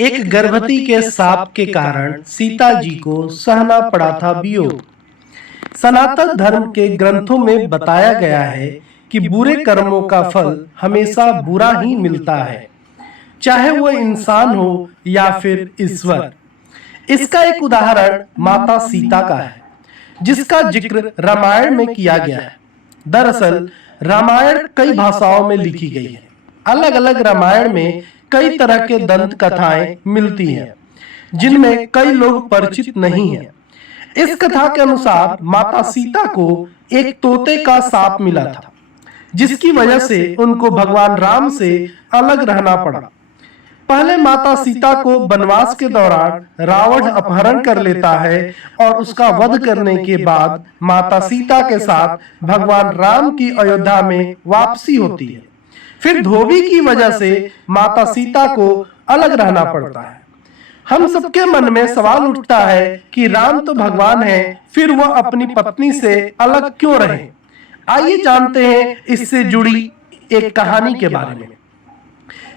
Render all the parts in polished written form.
एक गर्भवती के शाप के कारण सीता जी को सहना पड़ा था वियोग। सनातन धर्म के ग्रंथों में बताया गया है कि बुरे कर्मों का फल हमेशा बुरा ही मिलता है, चाहे वो इंसान हो या फिर ईश्वर। इसका एक उदाहरण माता सीता का है, जिसका जिक्र रामायण में किया गया है। दरअसल रामायण कई भाषाओं में लिखी गई है। अलग अलग रामायण में कई तरह के दंत कथाएं मिलती हैं, जिनमें कई लोग परिचित नहीं हैं। इस कथा के अनुसार माता सीता को एक तोते का शाप मिला था, जिसकी वजह से उनको भगवान राम से अलग रहना पड़ा। पहले माता सीता को वनवास के दौरान रावण अपहरण कर लेता है और उसका वध करने के बाद माता सीता के साथ भगवान राम की अयोध्या में वापसी होती है। फिर धोबी की वजह से माता सीता को अलग रहना पड़ता है। हम सबके मन में सवाल उठता है कि राम तो भगवान है, फिर वह अपनी पत्नी से अलग क्यों रहे। आइए जानते हैं इससे जुड़ी एक कहानी के बारे में।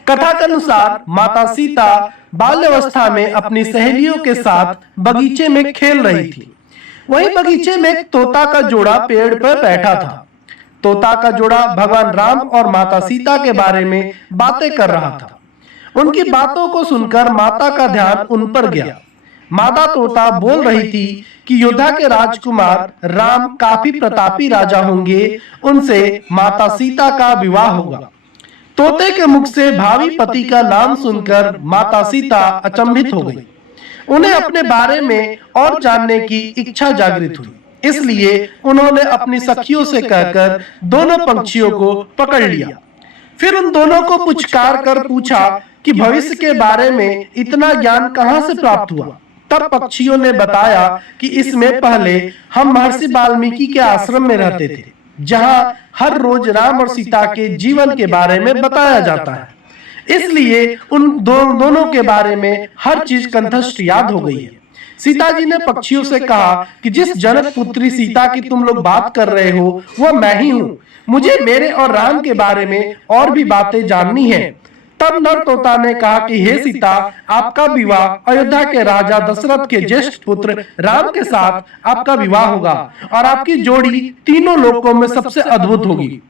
कथा के अनुसार माता सीता बाल्यावस्था में अपनी सहेलियों के साथ बगीचे में खेल रही थी। वहीं बगीचे में एक तोता का जोड़ा पेड़ पर बैठा था। तोता का जोड़ा भगवान राम और माता सीता के बारे में बातें कर रहा था। उनकी बातों को सुनकर माता का ध्यान उन पर गया। माता तोता बोल रही थी कि योद्धा के राजकुमार राम काफी प्रतापी राजा होंगे, उनसे माता सीता का विवाह होगा। तोते के मुख से भावी पति का नाम सुनकर माता सीता अचंभित हो गई। उन्हें अपने बारे में और जानने की इच्छा जागृत हुई, इसलिए उन्होंने अपनी सखियों से कहकर दोनों पंछियों को पकड़ लिया। फिर उन दोनों को पुचकार कर पूछा कि भविष्य के बारे में इतना ज्ञान कहां से प्राप्त हुआ। तब पक्षियों ने बताया कि इसमें पहले हम महर्षि वाल्मीकि के आश्रम में रहते थे, जहां हर रोज राम और सीता के जीवन के बारे में बताया जाता है। इसलिए उन दोनों के बारे में हर चीज कंठस्थ याद हो गई है। सीता जी ने पक्षियों से कहा कि जिस जनक पुत्री सीता की तुम लोग बात कर रहे हो, वह मैं ही हूँ। मुझे मेरे और राम के बारे में और भी बातें जाननी है। तब नर तोता ने कहा कि हे सीता, आपका विवाह अयोध्या के राजा दशरथ के ज्येष्ठ पुत्र राम के साथ आपका विवाह होगा और आपकी जोड़ी तीनों लोकों में सबसे अद्भुत होगी।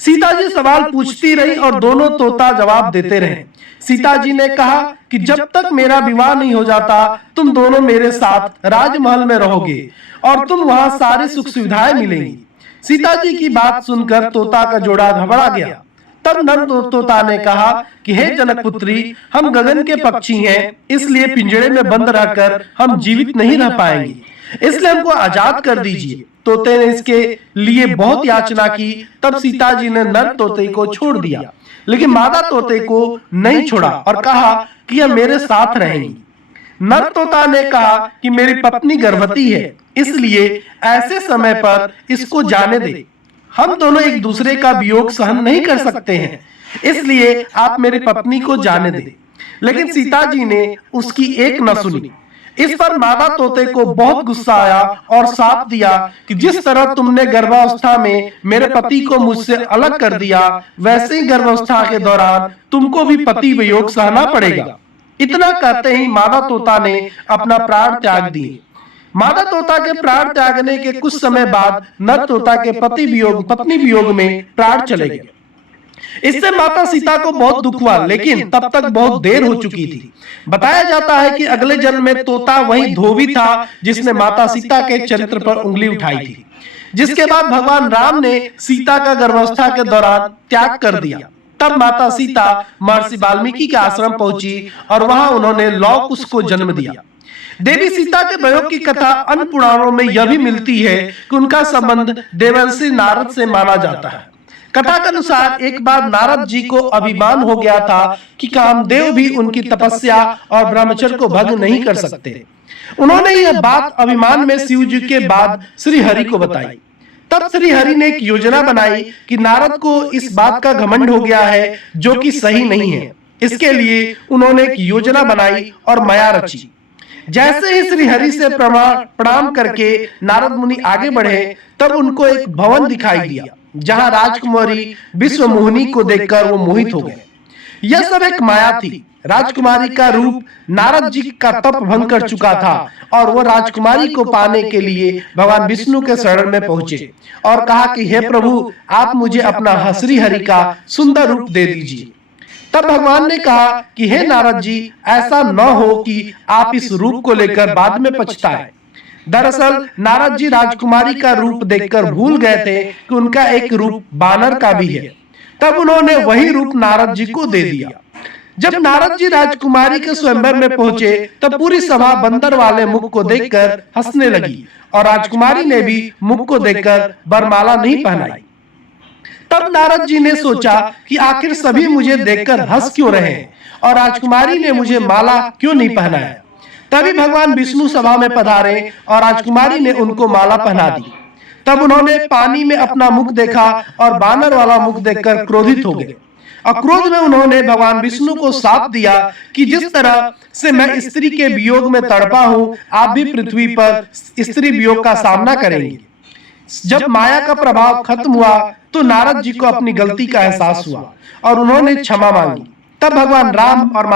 सीता जी सवाल पूछती रही और दोनों तोता जवाब देते रहे। सीता जी ने कहा कि जब तक मेरा विवाह नहीं हो जाता, तुम दोनों मेरे साथ राजमहल में रहोगे और तुम वहां सारी सुख सुविधाएं मिलेंगी। सीता जी की बात सुनकर तोता का जोड़ा घबरा गया। तब नर तोता ने कहा कि हे जनक पुत्री, हम गगन के पक्षी हैं, इसलिए पिंजरे में बंद रहकर हम जीवित नहीं रह पाएंगे, इसलिए हमको आजाद कर दीजिए। तोते ने इसके लिए बहुत याचना की। तब सीता जी ने नर तोते को छोड़ दिया, लेकिन मादा तोते को नहीं छोड़ा और कहा कि यह मेरे साथ रहेंगी। नर तोता ने कहा कि मेरी पत्नी गर्भवती है, इसलिए ऐसे समय पर इसको जाने दे। हम दोनों एक दूसरे का वियोग सहन नहीं कर सकते हैं, इसलिए आप मेरी पत्नी को जाने दें। लेकिन सीता जी ने उसकी एक न सुनी। इस पर मादा तोते को बहुत गुस्सा आया और शाप दिया कि जिस तरह तुमने गर्भावस्था में मेरे पति को मुझसे अलग कर दिया, वैसे ही गर्भावस्था के दौरान तुमको भी पति वियोग सहना पड़ेगा। इतना कहते ही मादा तोता ने अपना प्राण त्याग दिए। मादा तोता के प्राण त्यागने के कुछ समय बाद नर तोता के पत्नी वियोग में प्राण चले गए। इससे माता सीता को बहुत दुख हुआ, लेकिन तब तक बहुत देर हो चुकी थी। बताया जाता है कि अगले जन्म में तोता वही धोबी था जिसने माता सीता के चरित्र पर उंगली उठाई थी। जिसके बाद भगवान राम ने सीता का गर्भावस्था के दौरान त्याग कर दिया। तब माता सीता महर्षि वाल्मीकि के आश्रम पहुंची और वहां उन्होंने लौ कुश को जन्म दिया। देवी सीता के वियोग की कथा अन्य पुराणों में यह भी मिलती है कि उनका संबंध देवर्षि नारद से माना जाता है। कथा के अनुसार एक बार नारद जी को अभिमान हो गया था कि कामदेव भी उनकी तपस्या और ब्रह्मचर्य को भंग नहीं कर सकते। उन्होंने यह बात अभिमान में शिव जी के बाद श्री हरि को बताई। तब श्री हरि ने एक योजना बनाई कि नारद को इस बात का घमंड हो गया है जो कि सही नहीं है। इसके लिए उन्होंने एक योजना बनाई और माया रची। जैसे ही श्री हरि से प्रणाम करके नारद मुनि आगे बढ़े, तब उनको एक भवन दिखाई दिया जहां राजकुमारी विश्व मोहिनी को देखकर वो मोहित हो गए। यह सब एक माया थी। राजकुमारी का रूप नारद जी का तप भंग कर चुका था और वो राजकुमारी को पाने के लिए भगवान विष्णु के शरण में पहुंचे और कहा कि हे प्रभु, आप मुझे अपना हसरी हरि का सुंदर रूप दे दीजिए। तब भगवान ने कहा कि हे नारद जी, ऐसा न हो कि आप इस रूप को लेकर बाद में पछताएं। दरअसल नारद जी राजकुमारी का रूप देखकर भूल गए थे कि उनका एक रूप बानर का भी है। तब उन्होंने वही रूप नारद जी को दे दिया। जब नारद जी राजकुमारी के स्वयंवर में पहुंचे तब पूरी सभा बंदर वाले मुख को देखकर हंसने लगी और राजकुमारी ने भी मुख को देखकर वरमाला नहीं पहनाई। तब नारद जी ने सोचा कि आखिर सभी मुझे देखकर हंस क्यों रहे हैं और राजकुमारी ने मुझे माला क्यों नहीं पहनाया। तभी भगवान विष्णु सभा में पधारे और राजकुमारी ने उनको माला पहना दी। तब उन्होंने पानी में अपना मुख देखा और बानर वाला मुख देखकर क्रोधित हो गए और क्रोध में उन्होंने भगवान विष्णु को शाप दिया कि जिस तरह से मैं स्त्री के वियोग में तड़पा हूं, आप भी पृथ्वी पर स्त्री वियोग का सामना करेंगे। जब माया का प्रभाव खत्म हुआ तो नारद जी को अपनी गलती का एहसास हुआ और उन्होंने क्षमा मांगी। तब भगवान राम और